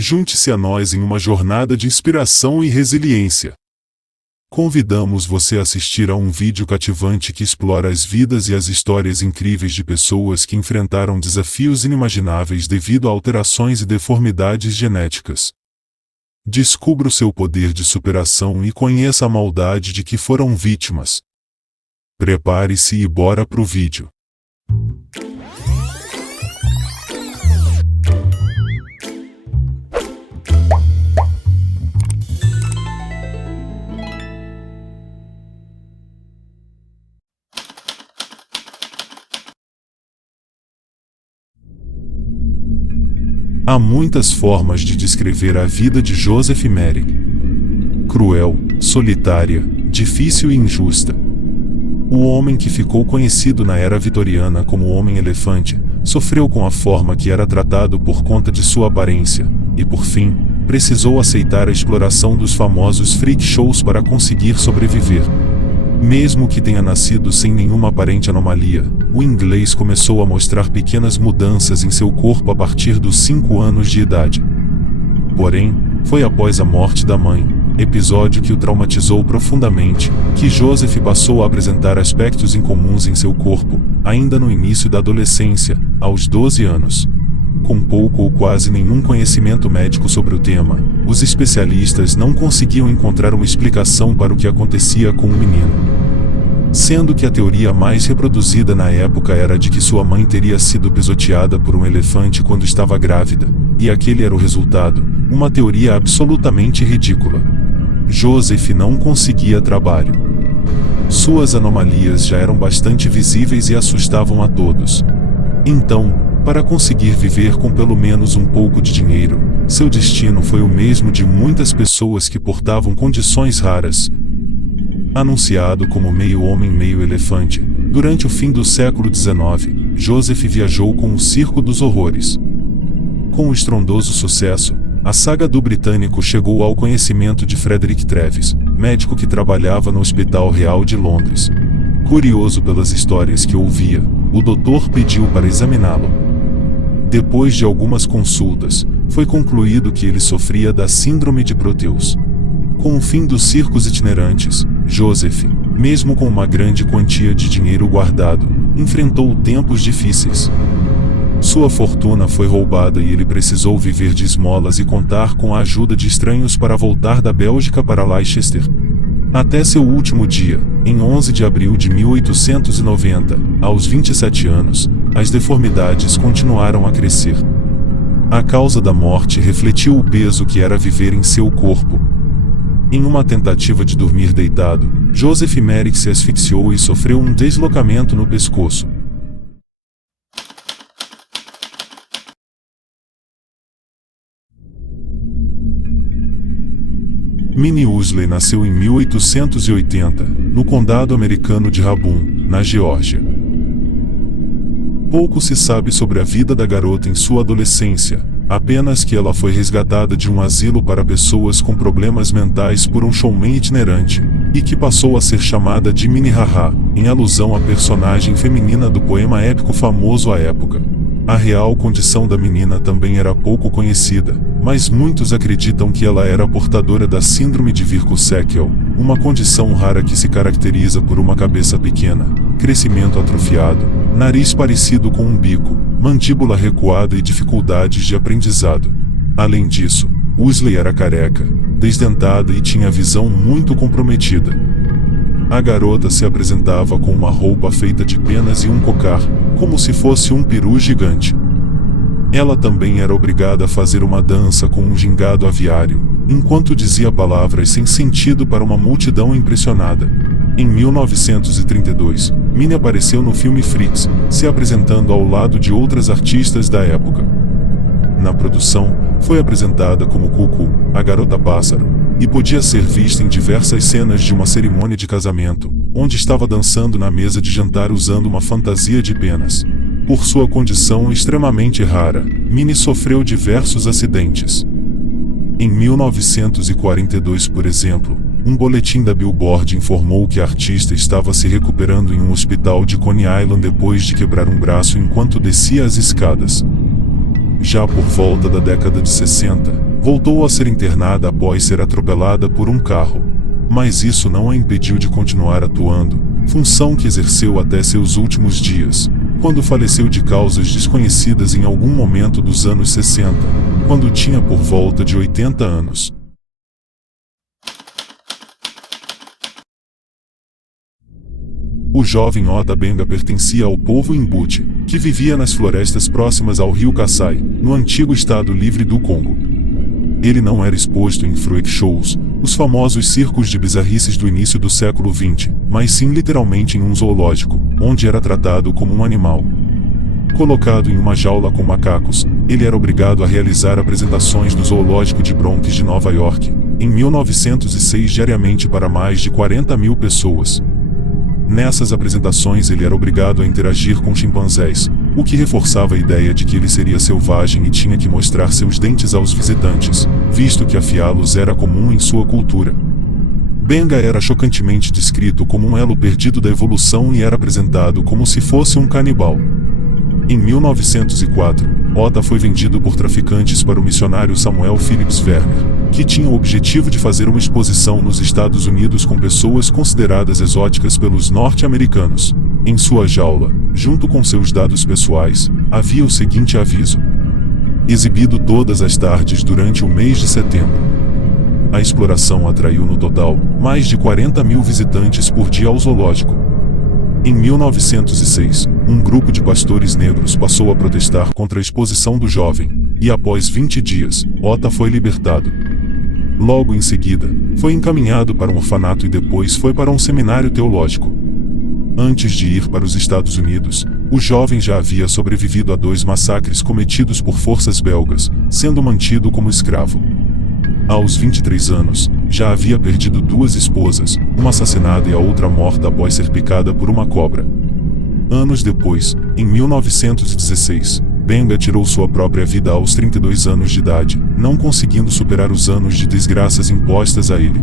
Junte-se a nós em uma jornada de inspiração e resiliência. Convidamos você a assistir a um vídeo cativante que explora as vidas e as histórias incríveis de pessoas que enfrentaram desafios inimagináveis devido a alterações e deformidades genéticas. Descubra o seu poder de superação e conheça a maldade de que foram vítimas. Prepare-se e bora pro vídeo. Há muitas formas de descrever a vida de Joseph Merrick. Cruel, solitária, difícil e injusta. O homem que ficou conhecido na era vitoriana como o Homem-Elefante, sofreu com a forma que era tratado por conta de sua aparência, e por fim, precisou aceitar a exploração dos famosos freak shows para conseguir sobreviver. Mesmo que tenha nascido sem nenhuma aparente anomalia, o inglês começou a mostrar pequenas mudanças em seu corpo a partir dos 5 anos de idade. Porém, foi após a morte da mãe, episódio que o traumatizou profundamente, que Joseph passou a apresentar aspectos incomuns em seu corpo, ainda no início da adolescência, aos 12 anos. Com pouco ou quase nenhum conhecimento médico sobre o tema, os especialistas não conseguiam encontrar uma explicação para o que acontecia com o menino. Sendo que a teoria mais reproduzida na época era de que sua mãe teria sido pisoteada por um elefante quando estava grávida, e aquele era o resultado, uma teoria absolutamente ridícula. Joseph não conseguia trabalho. Suas anomalias já eram bastante visíveis e assustavam a todos. Então, para conseguir viver com pelo menos um pouco de dinheiro, seu destino foi o mesmo de muitas pessoas que portavam condições raras. Anunciado como meio homem meio elefante, durante o fim do século XIX, Joseph viajou com o Circo dos Horrores. Com o estrondoso sucesso, a saga do britânico chegou ao conhecimento de Frederick Travis, médico que trabalhava no Hospital Real de Londres. Curioso pelas histórias que ouvia, o doutor pediu para examiná-lo. Depois de algumas consultas, foi concluído que ele sofria da síndrome de Proteus. Com o fim dos circos itinerantes, Joseph, mesmo com uma grande quantia de dinheiro guardado, enfrentou tempos difíceis. Sua fortuna foi roubada e ele precisou viver de esmolas e contar com a ajuda de estranhos para voltar da Bélgica para Leicester. Até seu último dia, em 11 de abril de 1890, aos 27 anos, as deformidades continuaram a crescer. A causa da morte refletiu o peso que era viver em seu corpo. Em uma tentativa de dormir deitado, Joseph Merrick se asfixiou e sofreu um deslocamento no pescoço. Minnie Usley nasceu em 1880, no condado americano de Rabun, na Geórgia. Pouco se sabe sobre a vida da garota em sua adolescência, apenas que ela foi resgatada de um asilo para pessoas com problemas mentais por um showman itinerante, e que passou a ser chamada de Minnie Haha, em alusão à personagem feminina do poema épico famoso à época. A real condição da menina também era pouco conhecida, mas muitos acreditam que ela era portadora da síndrome de Virkos-Seckel, uma condição rara que se caracteriza por uma cabeça pequena, crescimento atrofiado, nariz parecido com um bico, mandíbula recuada e dificuldades de aprendizado. Além disso, Usley era careca, desdentada e tinha a visão muito comprometida. A garota se apresentava com uma roupa feita de penas e um cocar, como se fosse um peru gigante. Ela também era obrigada a fazer uma dança com um gingado aviário, enquanto dizia palavras sem sentido para uma multidão impressionada. Em 1932, Minnie apareceu no filme Freaks, se apresentando ao lado de outras artistas da época. Na produção, foi apresentada como Cucu, a garota pássaro, e podia ser vista em diversas cenas de uma cerimônia de casamento, onde estava dançando na mesa de jantar usando uma fantasia de penas. Por sua condição extremamente rara, Minnie sofreu diversos acidentes. Em 1942, por exemplo, um boletim da Billboard informou que a artista estava se recuperando em um hospital de Coney Island depois de quebrar um braço enquanto descia as escadas. Já por volta da década de 60, voltou a ser internada após ser atropelada por um carro. Mas isso não a impediu de continuar atuando, função que exerceu até seus últimos dias, quando faleceu de causas desconhecidas em algum momento dos anos 60, quando tinha por volta de 80 anos. O jovem Ota Benga pertencia ao povo Imbuti, que vivia nas florestas próximas ao rio Kassai, no antigo estado livre do Congo. Ele não era exposto em freak shows, os famosos circos de bizarrices do início do século XX, mas sim literalmente em um zoológico, onde era tratado como um animal. Colocado em uma jaula com macacos, ele era obrigado a realizar apresentações no Zoológico de Bronx de Nova York, em 1906 diariamente para mais de 40 mil pessoas. Nessas apresentações ele era obrigado a interagir com chimpanzés, o que reforçava a ideia de que ele seria selvagem e tinha que mostrar seus dentes aos visitantes, visto que afiá-los era comum em sua cultura. Benga era chocantemente descrito como um elo perdido da evolução e era apresentado como se fosse um canibal. Em 1904, Ota foi vendido por traficantes para o missionário Samuel Phillips Werner, que tinha o objetivo de fazer uma exposição nos Estados Unidos com pessoas consideradas exóticas pelos norte-americanos. Em sua jaula, junto com seus dados pessoais, havia o seguinte aviso: exibido todas as tardes durante o mês de setembro. A exploração atraiu no total mais de 40 mil visitantes por dia ao zoológico. Em 1906, um grupo de pastores negros passou a protestar contra a exposição do jovem, e após 20 dias, Ota foi libertado. Logo em seguida, foi encaminhado para um orfanato e depois foi para um seminário teológico. Antes de ir para os Estados Unidos, o jovem já havia sobrevivido a 2 massacres cometidos por forças belgas, sendo mantido como escravo. Aos 23 anos, já havia perdido 2 esposas, uma assassinada e a outra morta após ser picada por uma cobra. Anos depois, em 1916, Benga tirou sua própria vida aos 32 anos de idade, não conseguindo superar os anos de desgraças impostas a ele.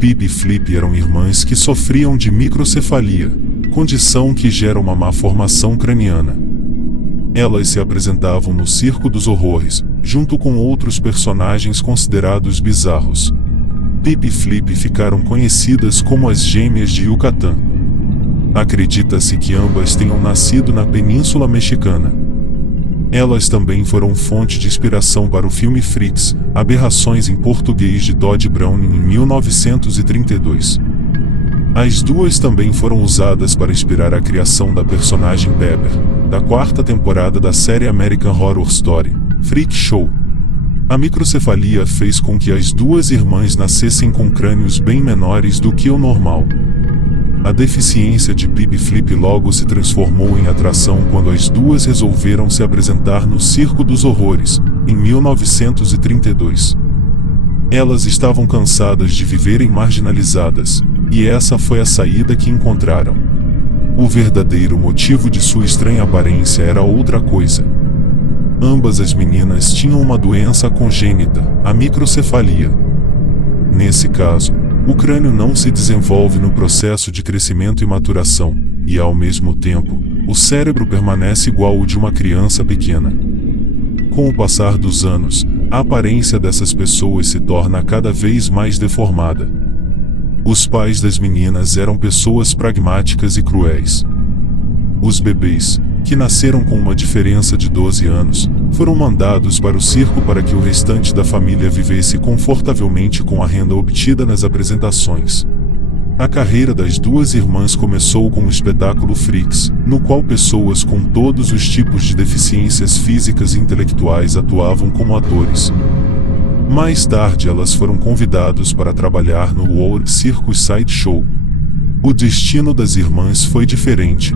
Pip e Flip eram irmãs que sofriam de microcefalia, condição que gera uma má formação craniana. Elas se apresentavam no Circo dos Horrores, junto com outros personagens considerados bizarros. Pip e Flip ficaram conhecidas como as Gêmeas de Yucatán. Acredita-se que ambas tenham nascido na Península Mexicana. Elas também foram fonte de inspiração para o filme Freaks, Aberrações em Português de Todd Browning em 1932. As duas também foram usadas para inspirar a criação da personagem Pepper, da 4ª temporada da série American Horror Story, Freak Show. A microcefalia fez com que as duas irmãs nascessem com crânios bem menores do que o normal. A deficiência de Pip e Flip logo se transformou em atração quando as duas resolveram se apresentar no Circo dos Horrores, em 1932. Elas estavam cansadas de viverem marginalizadas, e essa foi a saída que encontraram. O verdadeiro motivo de sua estranha aparência era outra coisa. Ambas as meninas tinham uma doença congênita, a microcefalia. Nesse caso, o crânio não se desenvolve no processo de crescimento e maturação, e ao mesmo tempo, o cérebro permanece igual ao de uma criança pequena. Com o passar dos anos, a aparência dessas pessoas se torna cada vez mais deformada. Os pais das meninas eram pessoas pragmáticas e cruéis. Os bebês, que nasceram com uma diferença de 12 anos, foram mandados para o circo para que o restante da família vivesse confortavelmente com a renda obtida nas apresentações. A carreira das duas irmãs começou com o espetáculo Freaks, no qual pessoas com todos os tipos de deficiências físicas e intelectuais atuavam como atores. Mais tarde elas foram convidadas para trabalhar no World Circus Sideshow. O destino das irmãs foi diferente.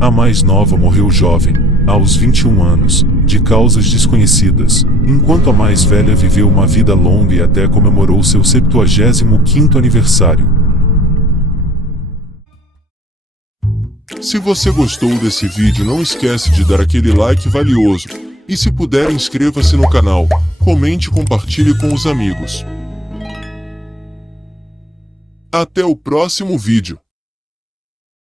A mais nova morreu jovem, aos 21 anos, de causas desconhecidas, enquanto a mais velha viveu uma vida longa e até comemorou seu 75º aniversário. Se você gostou desse vídeo, não esquece de dar aquele like valioso. E se puder, inscreva-se no canal, comente e compartilhe com os amigos. Até o próximo vídeo.